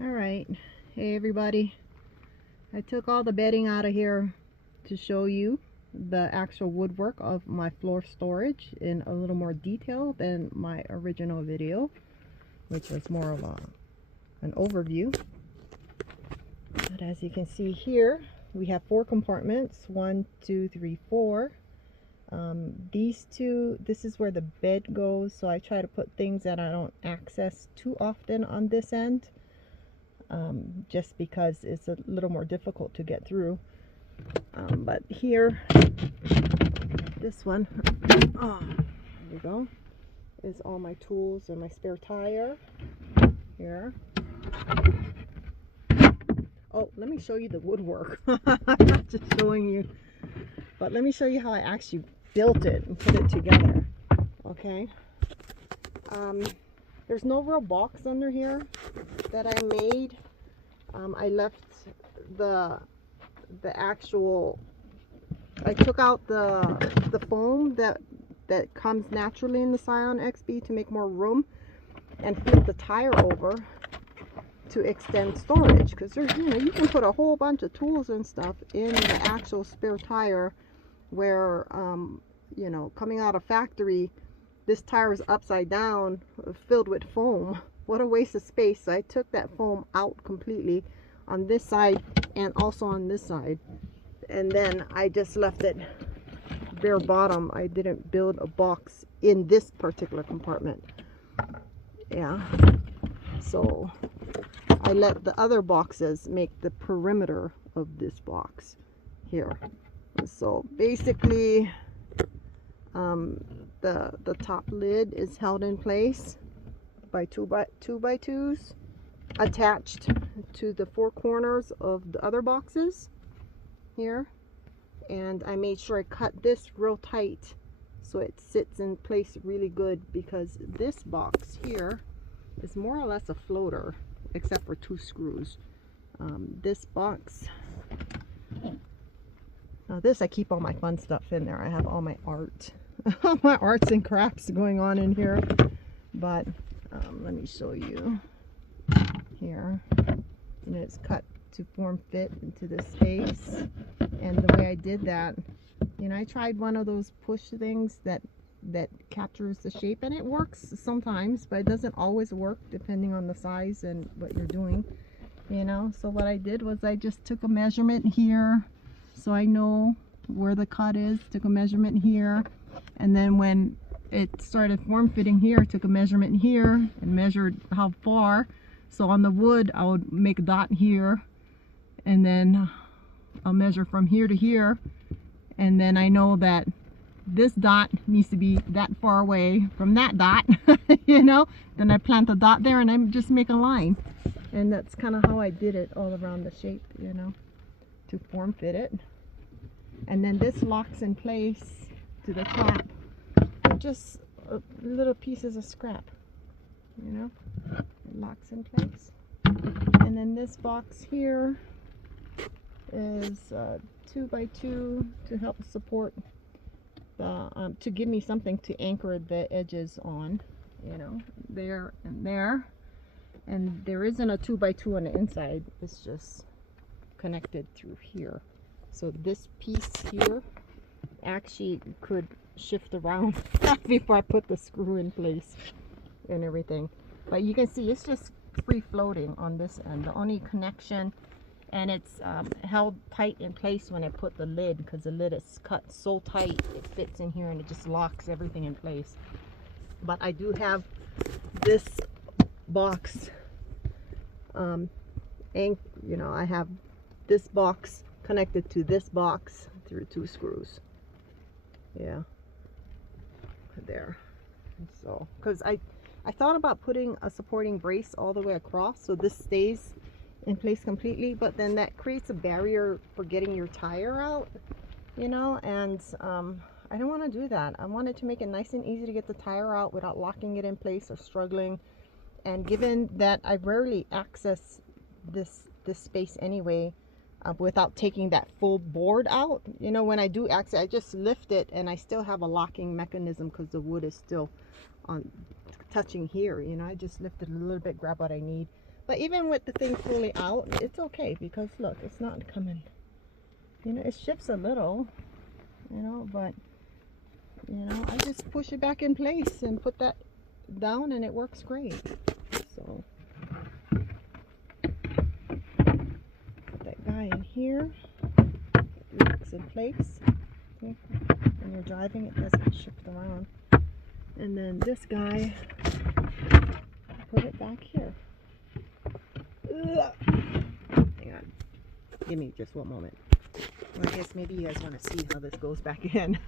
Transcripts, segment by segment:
Alright, hey everybody, I took all the bedding out of here to show you the actual woodwork of my floor storage in a little more detail than my original video, which was more of an overview. But as you can see here, we have 4 compartments, 1, 2, 3, 4. These two, this is where the bed goes, so I try to put things that I don't access too often on this end. Just because it's a little more difficult to get through. But here, this one, there you go, is all my tools and my spare tire here. Oh, let me show you the woodwork. I'm not just showing you, but let me show you how I actually built it and put it together. Okay. There's no real box under here that I made. I left the actual, I took out the foam that comes naturally in the Scion Xb to make more room, and flip the tire over to extend storage, because there's, you can put a whole bunch of tools and stuff in the actual spare tire, where coming out of factory, this tire is upside down, filled with foam. What a waste of space. So I took that foam out completely on this side and also on this side, and then I just left it bare bottom. I didn't build a box in this particular compartment. Yeah, so I let the other boxes make the perimeter of this box here. So basically, the top lid is held in place by 2x2s attached to the 4 corners of the other boxes here, and I made sure I cut this real tight so it sits in place really good, because this box here is more or less a floater except for 2 screws. This box, now this, I keep all my fun stuff in there. I have all my art all my arts and crafts going on in here. But let me show you here. And it's cut to form fit into this space. And the way I did that, I tried one of those push things that captures the shape, and it works sometimes, but it doesn't always work depending on the size and what you're doing. So what I did was I just took a measurement here so I know where the cut is, took a measurement here, and then when it started form fitting here, took a measurement here and measured how far. So on the wood, I would make a dot here, and then I'll measure from here to here, and then I know that this dot needs to be that far away from that dot. Then I plant a dot there, and I just make a line, and that's kind of how I did it all around the shape, to form fit it. And then this locks in place to the top, just little pieces of scrap, it locks in place. And then this box here is 2x2 to help support the to give me something to anchor the edges on, there and there. And there isn't a 2x2 on the inside, it's just connected through here. So this piece here actually could shift around before I put the screw in place and everything. But you can see it's just free floating on this end. The only connection, and it's held tight in place when I put the lid, because the lid is cut so tight it fits in here and it just locks everything in place. But I do have this box, I have this box connected to this box through 2 screws. Yeah, there. So because I thought about putting a supporting brace all the way across so this stays in place completely, but then that creates a barrier for getting your tire out, and I don't want to do that. I wanted to make it nice and easy to get the tire out without locking it in place or struggling. And given that I rarely access this space anyway, without taking that full board out, when I do access, I just lift it and I still have a locking mechanism because the wood is still on touching here. I just lift it a little bit, grab what I need. But even with the thing fully out, it's okay because look, it's not coming. You know, it shifts a little, you know, but you know, I just push it back in place and put that down and it works great. So put that guy in here, it locks in place. Okay. When you're driving, it doesn't shift around. And then this guy, put it back here. Ugh. Hang on, give me just one moment. Well, I guess maybe you guys want to see how this goes back in.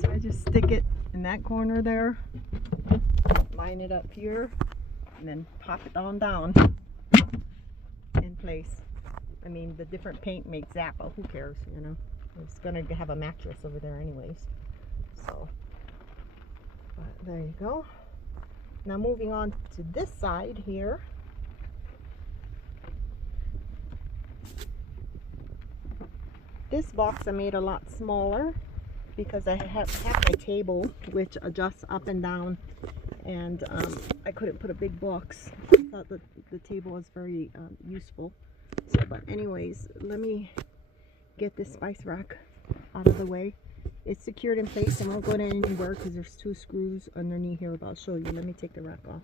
So I just stick it in that corner there, line it up here, and then pop it on down in place. I mean, the different paint may zap, but who cares, you know? It's going to have a mattress over there anyways. So, but there you go. Now moving on to this side here. This box I made a lot smaller because I have my table which adjusts up and down, and I couldn't put a big box. I thought that the table was very useful. So, but anyways, let me get this spice rack out of the way. It's secured in place and won't go to anywhere because there's 2 screws underneath here, but I'll show you. Let me take the rack off.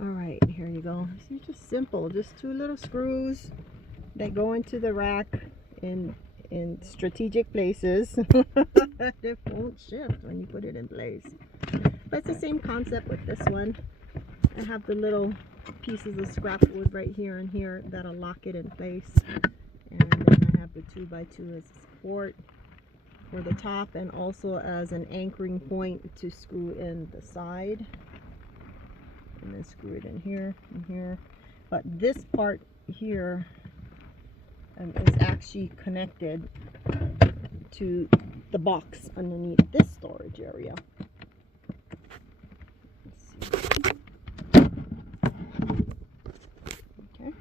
Alright, here you go. See, just simple, just 2 little screws that go into the rack in strategic places. It won't shift when you put it in place. But it's the same concept with this one. I have the little pieces of scrap wood right here and here that'll lock it in place. And then I have the 2x2 as support for the top and also as an anchoring point to screw in the side. And then screw it in here and here. But this part here is actually connected to the box underneath this storage area. Let's see. Okay.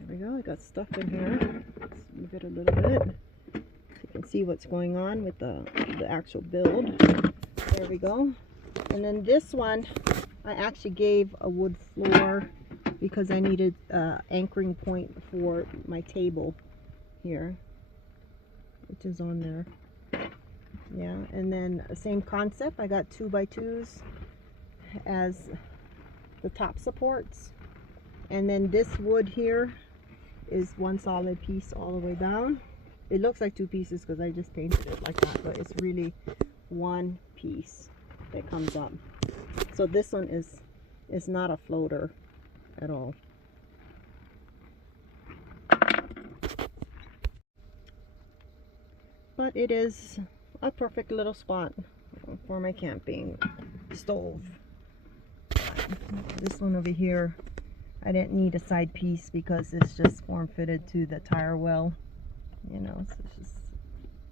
There we go. I got stuff in here. Let's move it a little bit so you can see what's going on with the actual build. There we go. And then this one, I actually gave a wood floor because I needed an anchoring point for my table here, which is on there. Yeah, and then same concept. I got 2x2s as the top supports, and then this wood here is one solid piece all the way down. It looks like 2 pieces because I just painted it like that, but it's really one piece that comes up. So this one is not a floater at all. But it is a perfect little spot for my camping stove. This one over here, I didn't need a side piece because it's just form fitted to the tire well, you know, so it's just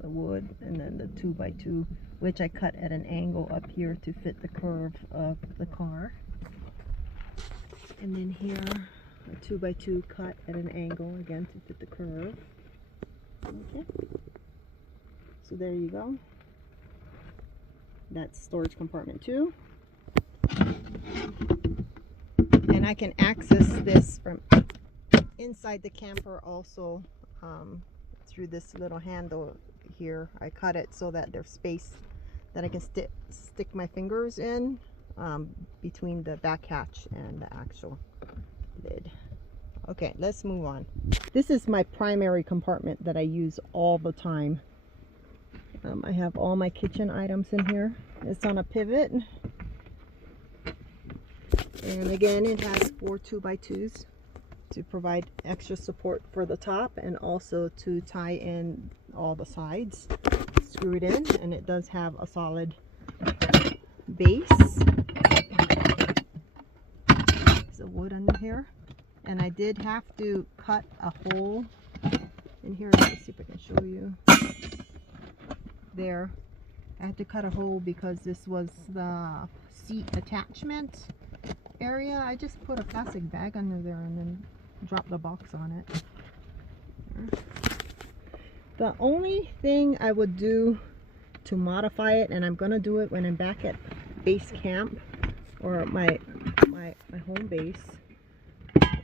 the wood, and then the 2x2, which I cut at an angle up here to fit the curve of the car. And then here, a 2x2 cut at an angle again to fit the curve. Okay, so there you go. That's storage compartment 2. And I can access this from inside the camper also through this little handle here. I cut it so that there's space that I can stick my fingers in between the back hatch and the actual lid. Okay, let's move on. This is my primary compartment that I use all the time. I have all my kitchen items in here. It's on a pivot. And again, it has 4 2x2s to provide extra support for the top and also to tie in all the sides. Screw it in, and it does have a solid base. There's a wood under here. And I did have to cut a hole in here. Let me see if I can show you. There. I had to cut a hole because this was the seat attachment area. I just put a plastic bag under there and then dropped the box on it. There. The only thing I would do to modify it, and I'm gonna do it when I'm back at base camp, or my home base,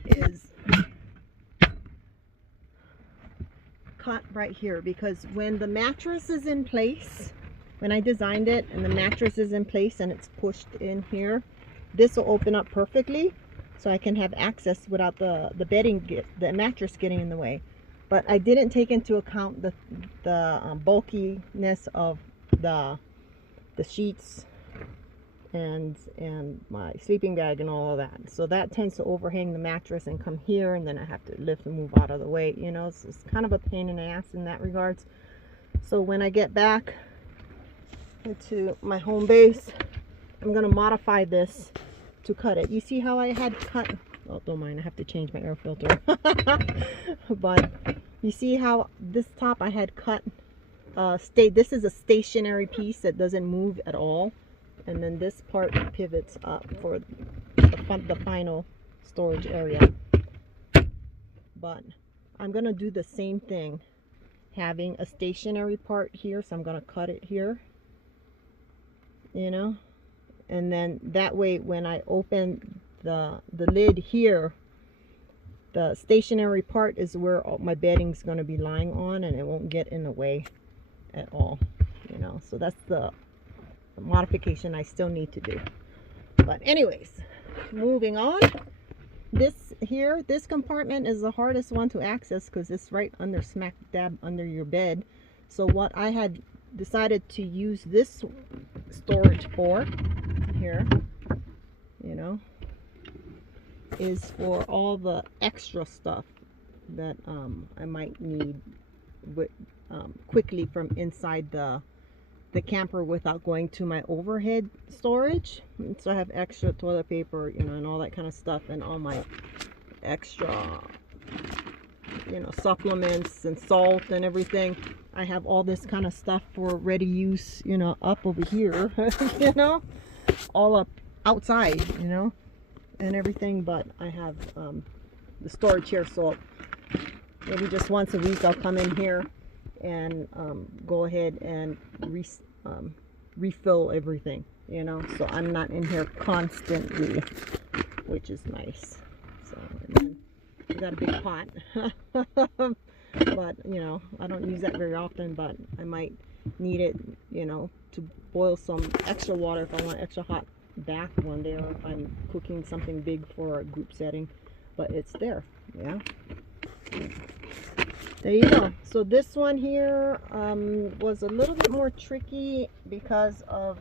is cut right here, because when the mattress is in place, when I designed it and the mattress is in place and it's pushed in here, this will open up perfectly so I can have access without the mattress getting in the way. But I didn't take into account the bulkiness of the sheets and my sleeping bag and all of that. So that tends to overhang the mattress and come here, and then I have to lift and move out of the way. You know, it's kind of a pain in the ass in that regards. So when I get back into my home base, I'm going to modify this to cut it. You see how I had cut, oh, don't mind, I have to change my air filter. But you see how this top I had cut, this is a stationary piece that doesn't move at all, and then this part pivots up for the final storage area. But I'm gonna do the same thing, having a stationary part here, so I'm gonna cut it here, you know, and then that way when I open the lid here, the stationary part is where all my bedding's going to be lying on, and it won't get in the way at all, you know. So that's the modification I still need to do. But anyways, moving on. This compartment is the hardest one to access because it's right under, smack dab under your bed. So what I had decided to use this storage for here, you know, is for all the extra stuff that I might need quickly from inside the camper without going to my overhead storage. And so I have extra toilet paper, you know, and all that kind of stuff, and all my extra, you know, supplements and salt and everything. I have all this kind of stuff for ready use, you know, up over here, you know, all up outside, you know, and everything. But I have the storage here, so maybe just once a week I'll come in here and go ahead and refill everything, you know, so I'm not in here constantly, which is nice. So, and then we got a big pot. But you know, I don't use that very often, but I might need it, you know, to boil some extra water if I want extra hot bath one day, or if I'm cooking something big for a group setting. But it's there, yeah. There you go. So this one here was a little bit more tricky because of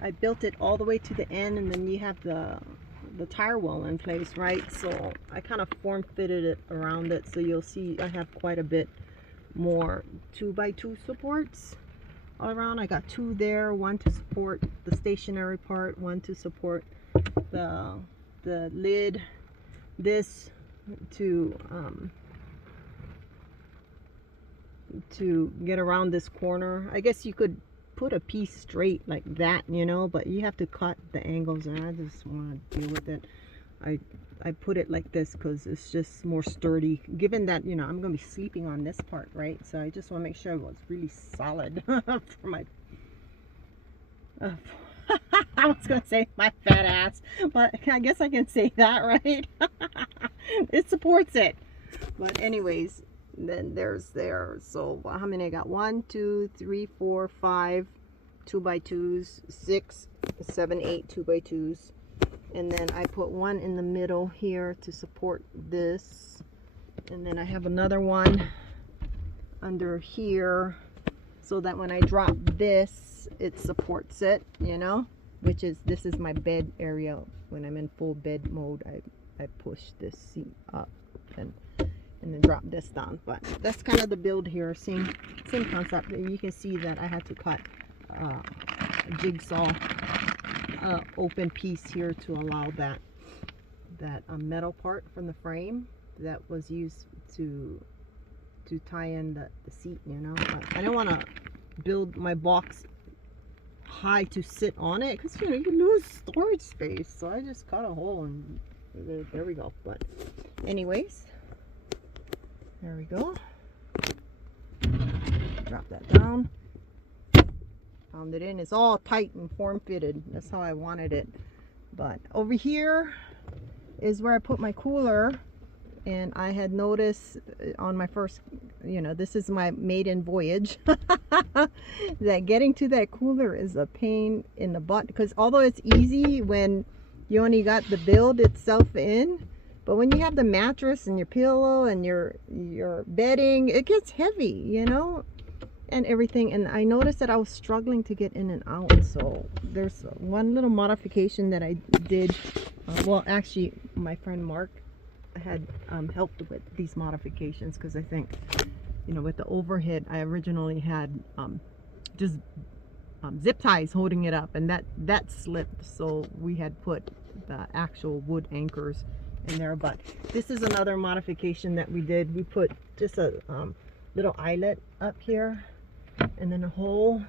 I built it all the way to the end, and then you have the tire well in place, right? So I kind of form fitted it around it, so you'll see I have quite a bit more 2x2 supports all around. I got two there, one to support the stationary part, one to support the lid, this to get around this corner. I guess you could put a piece straight like that, you know, but you have to cut the angles, and I just want to deal with it. I put it like this because it's just more sturdy, given that, you know, I'm gonna be sleeping on this part, right? So I just want to make sure it was really solid for my I was gonna say my fat ass, but I guess I can say that, right? It supports it. But anyways, then there's there. So how many I got? 1, 2, 3, 4, 5 2x2s, 6, 7, 8 2x2s, and then I put one in the middle here to support this, and then I have another one under here so that when I drop this, it supports it, you know, which is, this is my bed area. When I'm in full bed mode, I push this seat up and then drop this down. But that's kind of the build here. Same concept. You can see that I had to cut a jigsaw open piece here to allow that metal part from the frame that was used to tie in the seat, you know. But I don't want to build my box high to sit on it, because, you know, you lose storage space. So I just cut a hole and there we go. But anyways, there we go. drop that down. Found it in. It's all tight and form-fitted. That's how I wanted it. But over here is where I put my cooler. And I had noticed on my first, this is my maiden voyage, that getting to that cooler is a pain in the butt. Because although it's easy when you only got the build itself in, but when you have the mattress and your pillow and your bedding, it gets heavy, and everything. And I noticed that I was struggling to get in and out. So there's one little modification that I did. Well, actually, my friend Mark had helped with these modifications, because I think, with the overhead, I originally had just zip ties holding it up, and that slipped. So we had put the actual wood anchors in there. But this is another modification that we did. We put just a little eyelet up here, and then a hole,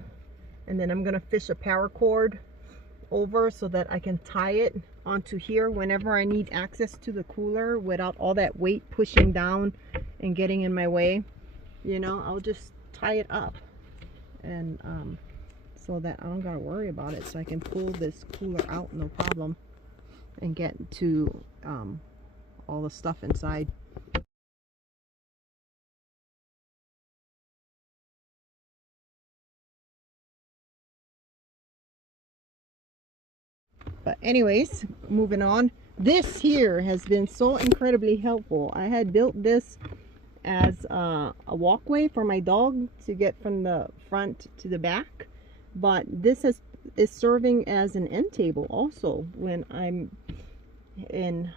and then I'm gonna fish a paracord over so that I can tie it onto here whenever I need access to the cooler without all that weight pushing down and getting in my way. I'll just tie it up, and so that I don't gotta worry about it, so I can pull this cooler out no problem and get to all the stuff inside. But anyways, moving on. This here has been so incredibly helpful. I had built this as a walkway for my dog to get from the front to the back, but this is serving as an end table also when I'm in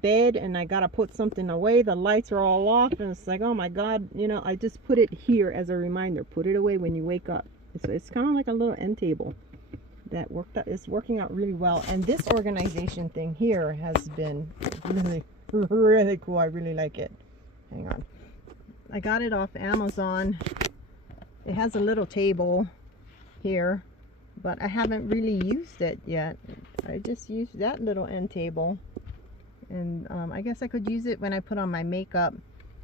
bed and I gotta put something away. The lights are all off, and it's like, oh my god, I just put it here as a reminder. Put it away when you wake up. So it's kind of like a little end table that is working out really well. And this organization thing here has been really cool. I really like it. Hang on, I got it off Amazon. It has a little table here, but I haven't really used it yet. I just used that little end table, and I guess I could use it when I put on my makeup.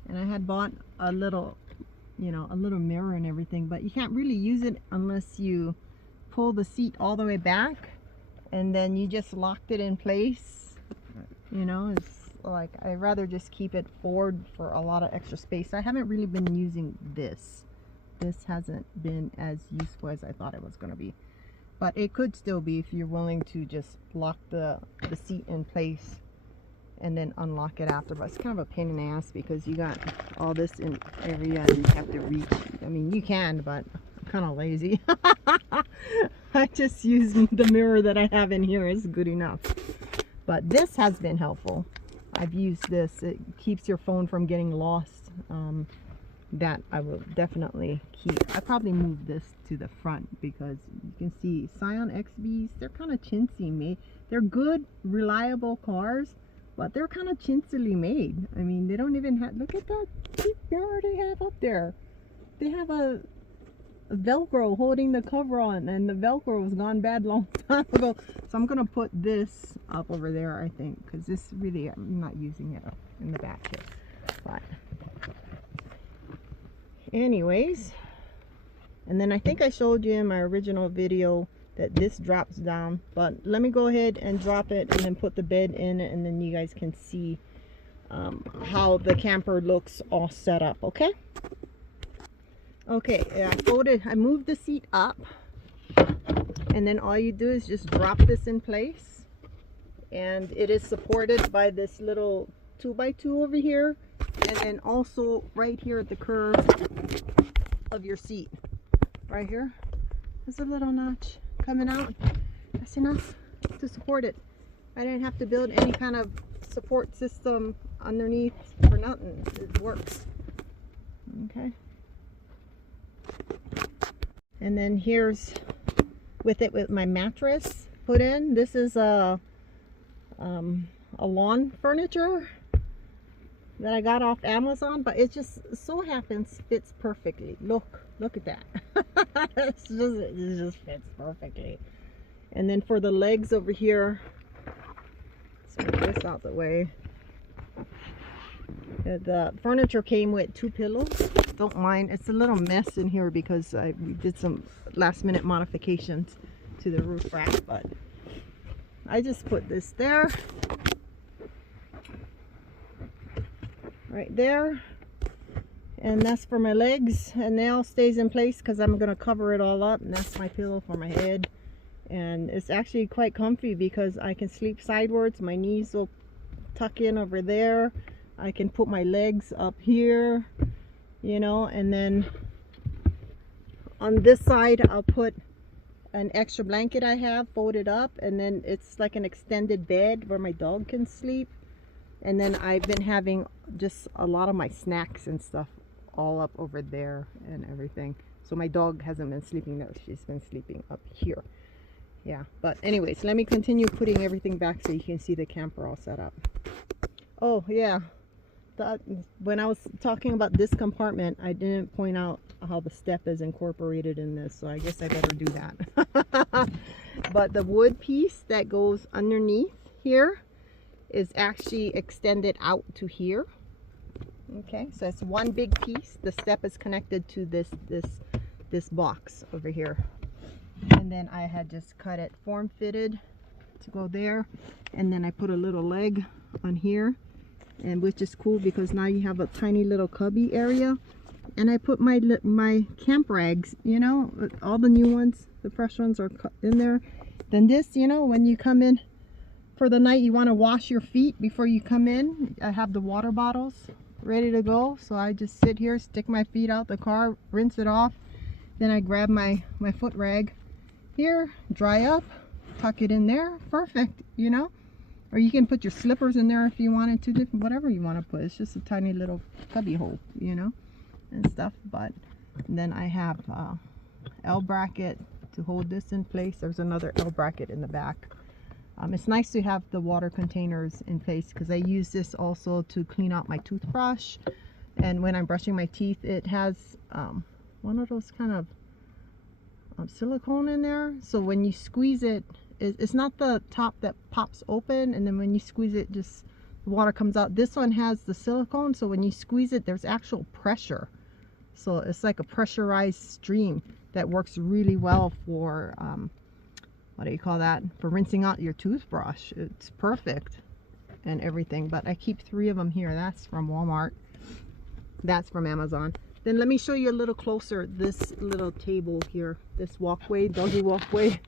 And I had bought a little mirror and everything, but you can't really use it unless you pull the seat all the way back and then you just locked it in place. It's like, I'd rather just keep it forward for a lot of extra space. I haven't really been using this. This hasn't been as useful as I thought it was going to be, but it could still be if you're willing to just lock the seat in place and then unlock it after. But it's kind of a pain in the ass because you got all this in area and you have to reach. I mean, you can, but I'm kind of lazy. I just use the mirror that I have in here. Is good enough. But this has been helpful. I've used this. It keeps your phone from getting lost. That I will definitely keep. I probably move this to the front because you can see Scion Xbs, they're kind of chintzy made. They're good, reliable cars, but they're kind of chintily made. I mean, they don't even have, look at that bar they have up there. They have a Velcro holding the cover on, and the Velcro was gone bad long time ago. So I'm gonna put this up over there, I think, because this really, I'm not using it in the back here. But anyways, and then I think I showed you in my original video that this drops down, but let me go ahead and drop it and then put the bed in it, and then you guys can see how the camper looks all set up. Okay. Okay, I moved the seat up, and then all you do is just drop this in place, and it is supported by this little 2x2 over here, and then also right here at the curve of your seat right here, there's a little notch coming out. That's enough to support it. I didn't have to build any kind of support system underneath for nothing. It works. Okay. And then here's with my mattress put in. This is a lawn furniture that I got off Amazon, but it just so happens fits perfectly. Look at that. it just fits perfectly. And then for the legs over here, let's move this out the way. The furniture came with 2 pillows. don't mind. It's a little mess in here because we did some last minute modifications to the roof rack, but I just put this there, right there, and that's for my legs, and they all stays in place because I'm gonna cover it all up, and that's my pillow for my head. And it's actually quite comfy because I can sleep sideways. My knees will tuck in over there. I can put my legs up here, you know, and then on this side I'll put an extra blanket I have folded up, and then it's like an extended bed where my dog can sleep. And then I've been having just a lot of my snacks and stuff all up over there and everything. So my dog hasn't been sleeping there. She's been sleeping up here. Yeah, but anyways, let me continue putting everything back so you can see the camper all set up. Oh yeah, when I was talking about this compartment, I didn't point out how the step is incorporated in this, so I guess I better do that. But the wood piece that goes underneath here is actually extended out to here. Okay, so it's one big piece. The step is connected to this box over here. And then I had just cut it form fitted to go there, and then I put a little leg on here, and which is cool because now you have a tiny little cubby area. And I put my camp rags, you know, all the new ones, the fresh ones are in there. Then this, you know, when you come in for the night, you want to wash your feet before you come in. I have the water bottles ready to go, so I just sit here, stick my feet out the car, rinse it off, then I grab my foot rag here, dry up, tuck it in there, perfect, you know. Or you can put your slippers in there if you wanted to, whatever you want to put. It's just a tiny little cubby hole, you know, and stuff. But then I have L bracket to hold this in place. There's another L bracket in the back. It's nice to have the water containers in place because I use this also to clean out my toothbrush, and when I'm brushing my teeth, it has one of those kind of silicone in there, so when you squeeze it, it's not the top that pops open, and then when you squeeze it, just the water comes out. This one has the silicone, so when you squeeze it, there's actual pressure, so it's like a pressurized stream that works really well for what do you call that, for rinsing out your toothbrush. It's perfect and everything. But I keep 3 of them here. That's from Walmart, that's from Amazon. Then let me show you a little closer this little table here, this walkway, doggy walkway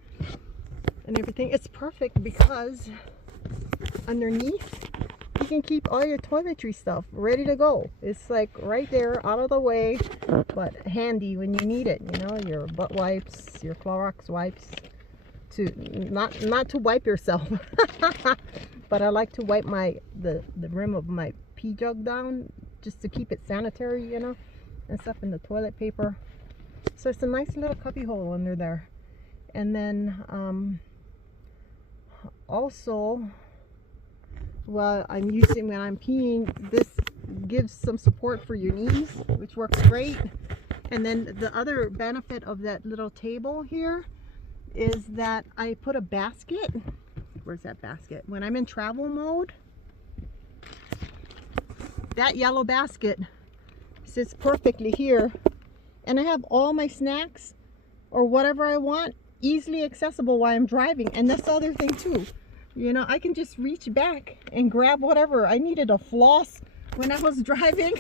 and everything. It's perfect because underneath you can keep all your toiletry stuff ready to go. It's like right there, out of the way, but handy when you need it, you know, your butt wipes, your Clorox wipes, to not to wipe yourself but I like to wipe the rim of my pee jug down just to keep it sanitary, you know, and stuff, in the toilet paper. So it's a nice little cubby hole under there. And then also, well, I'm using, when I'm peeing, this gives some support for your knees, which works great. And then the other benefit of that little table here is that I put a basket. Where's that basket? When I'm in travel mode, that yellow basket sits perfectly here, and I have all my snacks or whatever I want easily accessible while I'm driving. And that's the other thing too, you know, I can just reach back and grab whatever. I needed a floss when I was driving.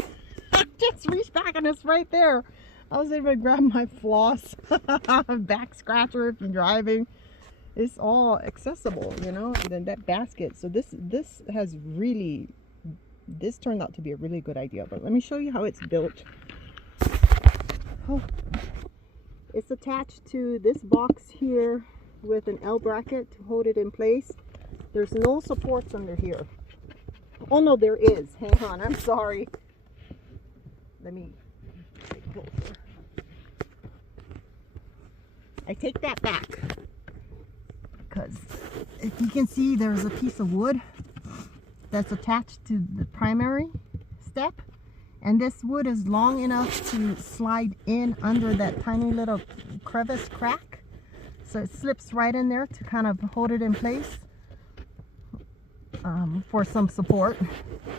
I just reach back and it's right there. I was able to grab my floss, back scratcher if you're driving. It's all accessible, you know, and then that basket. So this turned out to be a really good idea. But let me show you how it's built. Oh, it's attached to this box here with an L bracket to hold it in place. There's no supports under here. Oh no, there is. Hang on, I'm sorry. Let me get closer. I take that back, because if you can see, there's a piece of wood that's attached to the primary step, and this wood is long enough to slide in under that tiny little crevice crack, so it slips right in there to kind of hold it in place for some support,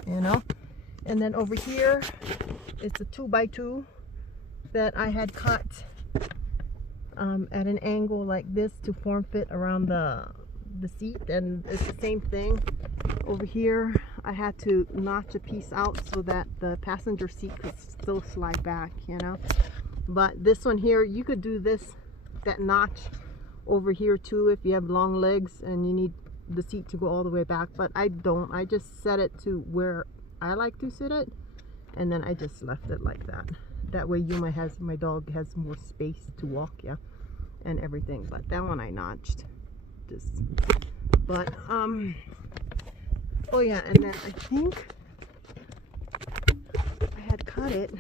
you know. And then over here it's a 2x2 that I had cut at an angle like this to form fit around the seat, and it's the same thing over here. I had to notch a piece out so that the passenger seat could still slide back, you know. But this one here, you could do that notch over here too if you have long legs and you need the seat to go all the way back. But I don't. I just set it to where I like to sit it, and then I just left it like that. That way my dog has more space to walk, yeah, and everything. But that one I notched. But oh yeah, and then I think I had cut it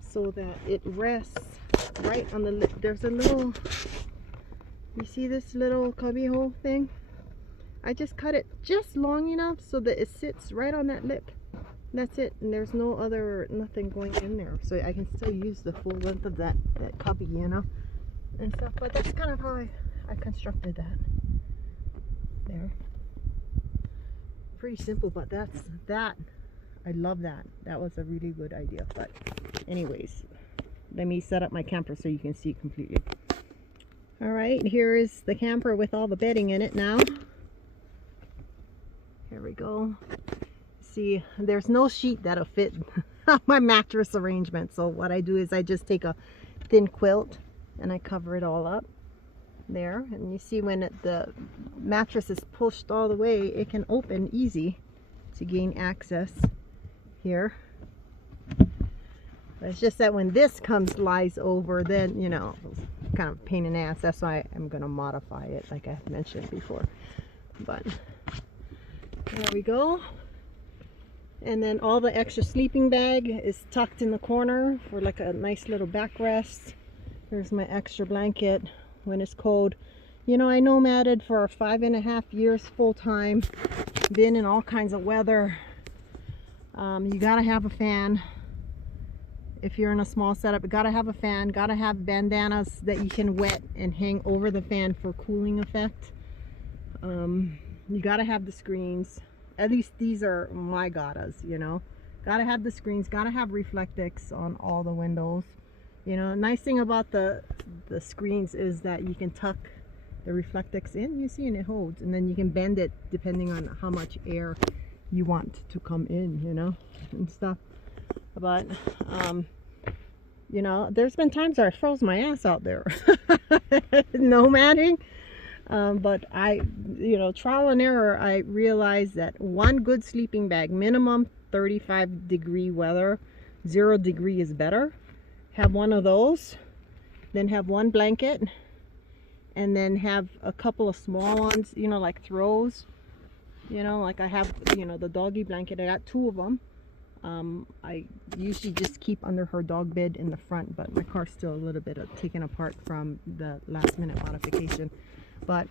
so that it rests right on the lip. There's a little, you see this little cubby hole thing? I just cut it just long enough so that it sits right on that lip. That's it, and there's nothing going in there, so I can still use the full length of that cubby, you know, and stuff. But that's kind of how I constructed that there. Pretty simple, but that I love that. That was a really good idea. But anyways, let me set up my camper so you can see it completely. All right, here is the camper with all the bedding in it now. Here we go. See, there's no sheet that'll fit my mattress arrangement, so what I do is I just take a thin quilt and I cover it all up there, and you see when the mattress is pushed all the way, it can open easy to gain access here. But it's just that when this lies over, then, you know, it's kind of a pain in the ass. That's why I'm going to modify it like I mentioned before. But there we go. And then all the extra sleeping bag is tucked in the corner for like a nice little backrest. There's my extra blanket when it's cold. You know, I nomaded for 5.5 years full-time, been in all kinds of weather. You gotta have a fan. If you're in a small setup, you gotta have a fan, gotta have bandanas that you can wet and hang over the fan for cooling effect. You gotta have the screens. At least these are my gottas, you know. Gotta have the screens, gotta have Reflectix on all the windows. You know, nice thing about the screens is that you can tuck the Reflectix in, you see, and it holds, and then you can bend it depending on how much air you want to come in, you know, and stuff. But you know, there's been times where I froze my ass out there nomading. But you know, trial and error, I realized that one good sleeping bag, minimum 35-degree weather, 0 degree is better. Have one of those, then have one blanket, and then have a couple of small ones, you know, like throws. You know, like I have, you know, the doggy blanket. I got 2 of them. I usually just keep under her dog bed in the front, but my car's still a little bit taken apart from the last minute modification. But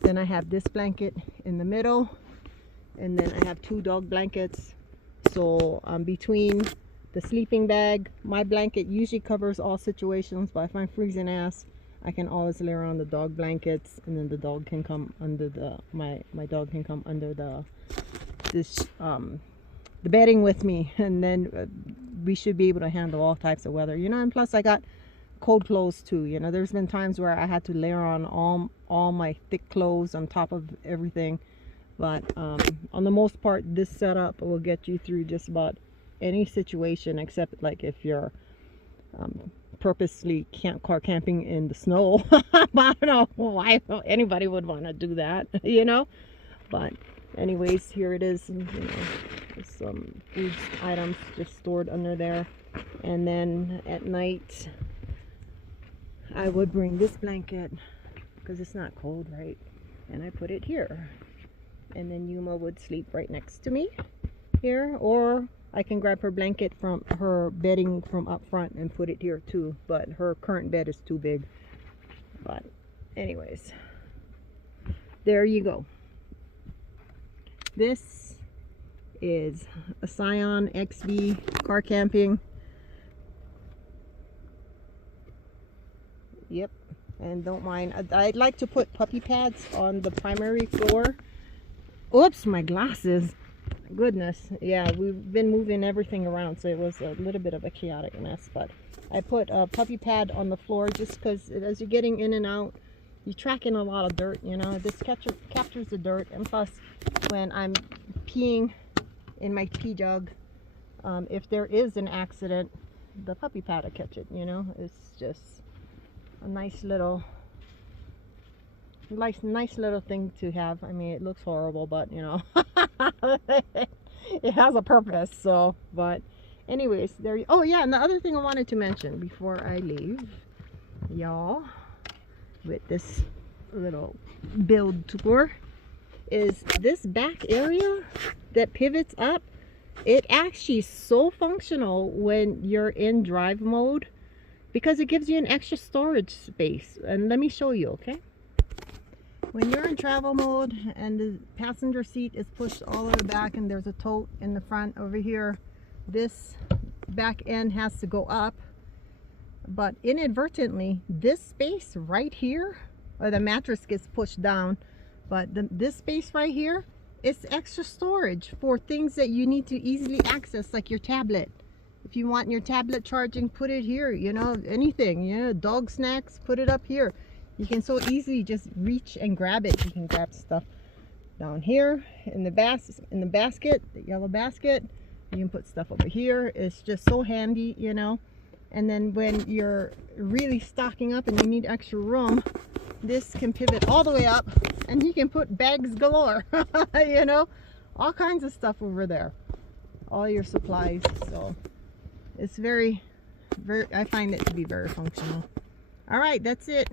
then I have this blanket in the middle, and then I have 2 dog blankets. So between the sleeping bag, my blanket usually covers all situations, but if I'm freezing ass, I can always layer on the dog blankets, and then the dog can come under my dog can come under the bedding with me, and then we should be able to handle all types of weather, you know. And plus I got cold clothes too, you know. There's been times where I had to layer on all my thick clothes on top of everything, but on the most part, this setup will get you through just about any situation, except like if you're purposely car camping in the snow. I don't know why anybody would want to do that, you know. But anyways, here it is, and, you know, some food items just stored under there. And then at night I would bring this blanket because it's not cold, right? And I put it here, and then Yuma would sleep right next to me here, or I can grab her blanket from her bedding from up front and put it here too, but her current bed is too big. But anyways, there you go. This is a Scion Xb car camping. Yep, and don't mind, I'd like to put puppy pads on the primary floor. Oops, my glasses. goodness, yeah, we've been moving everything around, so it was a little bit of a chaotic mess. But I put a puppy pad on the floor just because as you're getting in and out, you're tracking a lot of dirt, you know. This captures the dirt, and plus when I'm peeing in my pee jug, if there is an accident, the puppy pad will catch it, you know. It's just a nice little thing to have. I mean, it looks horrible, but you know, it has a purpose. So, but anyways, there. Oh yeah, and the other thing I wanted to mention before I leave y'all with this little build tour is this back area that pivots up. It actually is so functional when you're in drive mode because it gives you an extra storage space. And let me show you, okay? When you're in travel mode and the passenger seat is pushed all the way back and there's a tote in the front over here, this back end has to go up. But inadvertently, this space right here, or the mattress gets pushed down, but this space right here, it's extra storage for things that you need to easily access, like your tablet. If you want your tablet charging, put it here, you know, anything, you know, dog snacks, put it up here. You can so easily just reach and grab it. You can grab stuff down here in the basket, the yellow basket. You can put stuff over here. It's just so handy, you know. And then when you're really stocking up and you need extra room, this can pivot all the way up and you can put bags galore. You know, all kinds of stuff over there, all your supplies. So it's very, I find it to be very functional. All right, that's it.